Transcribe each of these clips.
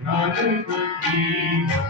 जगत गुर नानक की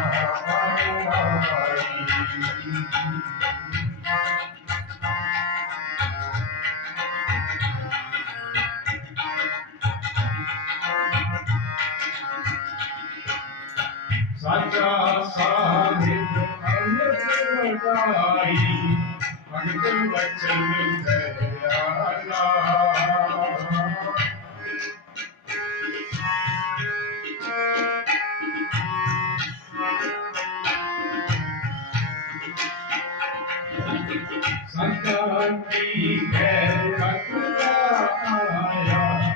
ਆਈ। ਭਗਤ ਬਚਨ ਦਇਆਲਾ ਸੰਤਾਂ ਕੀ ਕੈ ਕਤਰਾ ਆਇਆ।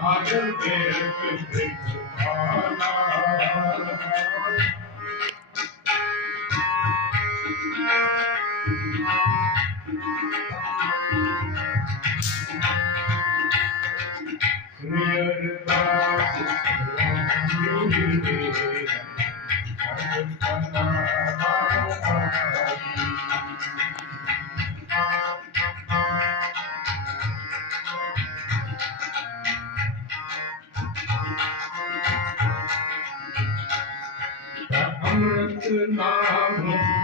ਆਦਰ ਕੇ ਪਿਤ ਆਨਾ Amrit Naam Amrit Naam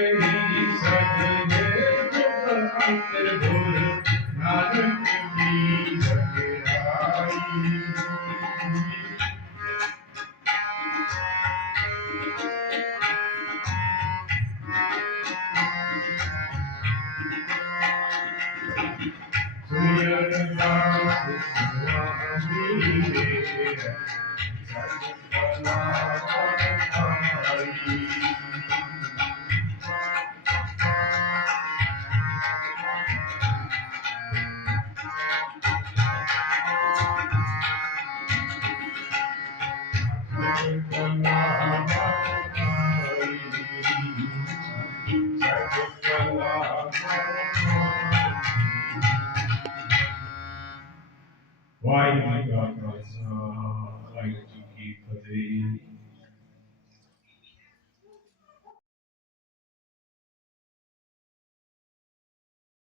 I'm going to go.